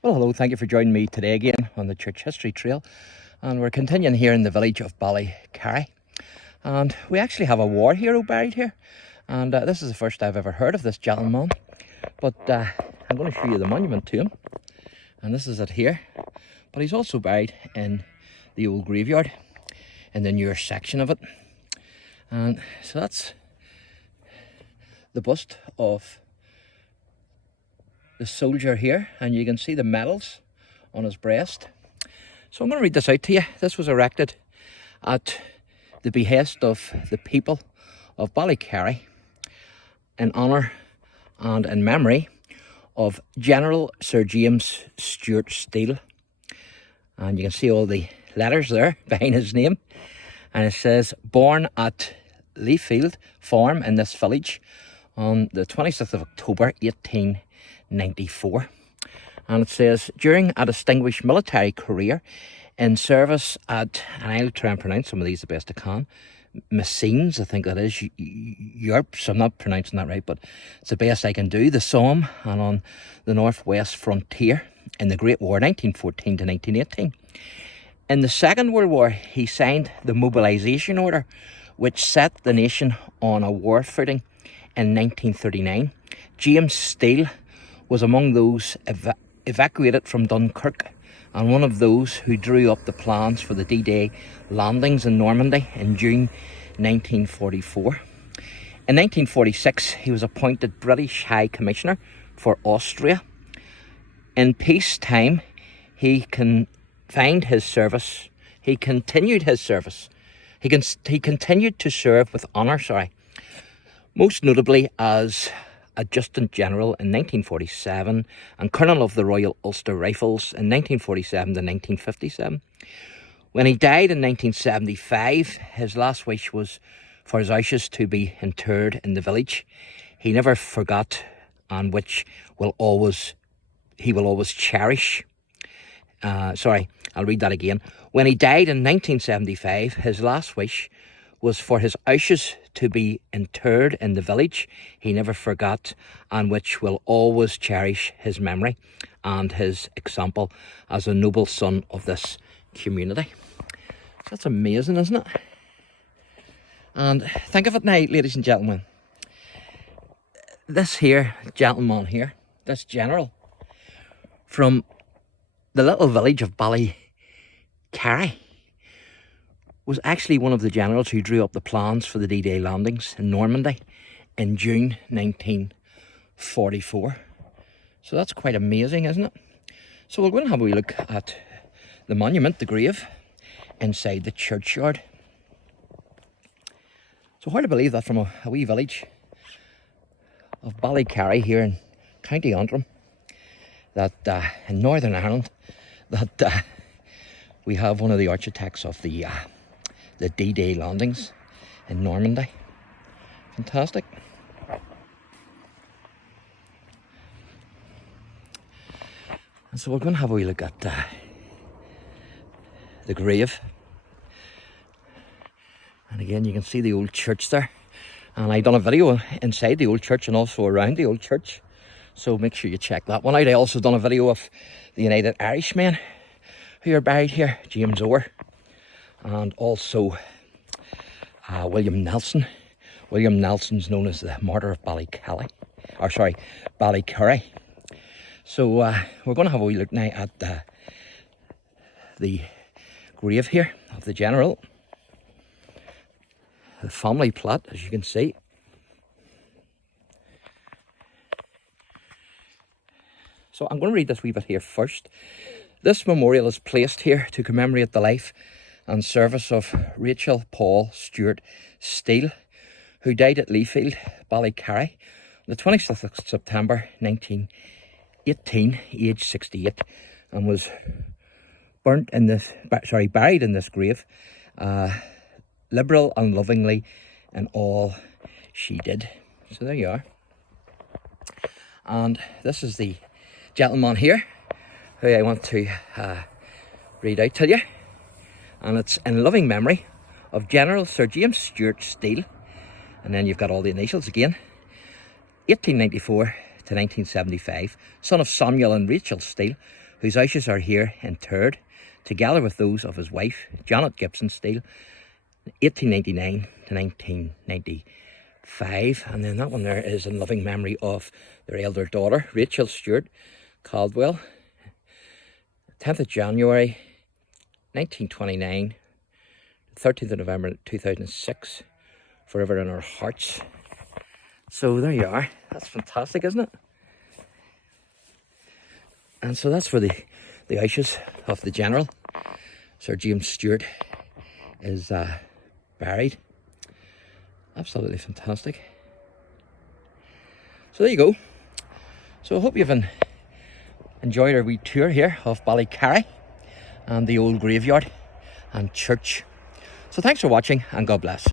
Well, hello, thank you for joining me today again on the Church History Trail. And we're continuing here in the village of Ballycarry. And we actually have a war hero buried here. And this is the first I've ever heard of this gentleman. But I'm going to show you the monument to him. And this is it here. But he's also buried in the old graveyard, in the newer section of it. And so that's the bust of the soldier here, and you can see the medals on his breast. So I'm going to read this out to you. This was erected at the behest of the people of Ballycarry in honour and in memory of General Sir James Stuart Steele. And you can see all the letters there behind his name. And it says, born at Leafield Farm in this village on the 26th of October 1894. And it says, during a distinguished military career in service at, and I'll try and pronounce some of these the best I can, Messines, I think that is, Yerps, I'm not pronouncing that right, but it's the best I can do, the Somme, and on the northwest frontier in the Great War, 1914 to 1918. In the Second World War, he signed the mobilisation order, which set the nation on a war footing in 1939. James Steele was among those evacuated from Dunkirk, and one of those who drew up the plans for the D-Day landings in Normandy in June 1944. In 1946, he was appointed British High Commissioner for Austria. In peacetime, he continued his service. He continued to serve with honour, most notably as Adjutant General in 1947 and Colonel of the Royal Ulster Rifles in 1947 to 1957. When he died in 1975, his last wish was for his ashes to be interred in the village he never forgot and which he will always cherish. I'll read that again. When he died in 1975, his last wish was for his ashes to be interred in the village he never forgot and which will always cherish his memory and his example as a noble son of this community. So that's amazing, isn't it? And think of it now, ladies and gentlemen. This here gentleman here, this general, from the little village of Ballycarry, was actually one of the generals who drew up the plans for the D-Day landings in Normandy in June 1944. So that's quite amazing, isn't it? So we're going to have a wee look at the monument, the grave, inside the churchyard. So hard to believe that from a wee village of Ballycarry here in County Antrim, that in Northern Ireland, that we have one of the architects of the D-Day landings in Normandy. Fantastic. And so we're going to have a wee look at the grave. And again, you can see the old church there. And I've done a video inside the old church and also around the old church. So make sure you check that one out. I also done a video of the United Irishmen who are buried here, James Orr, and also William Nelson. William Nelson's known as the martyr of Ballycarry. So we're going to have a wee look now at the grave here of the general. The family plot, as you can see. So I'm going to read this wee bit here first. This memorial is placed here to commemorate the life and service of Rachel Paul Stuart Steele, who died at Leafield, Ballycarry, on the 26th of September 1918, aged 68, and was buried in this grave, liberal and lovingly in all she did. So there you are. And this is the gentleman here who I want to read out to you. And it's in loving memory of General Sir James Stuart Steele. And then you've got all the initials again. 1894 to 1975, son of Samuel and Rachel Steele, whose ashes are here interred, together with those of his wife, Janet Gibson Steele, 1899 to 1995. And then that one there is in loving memory of their elder daughter, Rachel Stewart Caldwell, 10th of January 1929, 13th of November 2006, forever in our hearts. So there you are. That's fantastic, isn't it? And so that's where the ashes of the General, Sir James Stewart, is buried. Absolutely fantastic. So there you go. So I hope you've enjoyed our wee tour here of Ballycarry and the old graveyard and church. So thanks for watching, and God bless.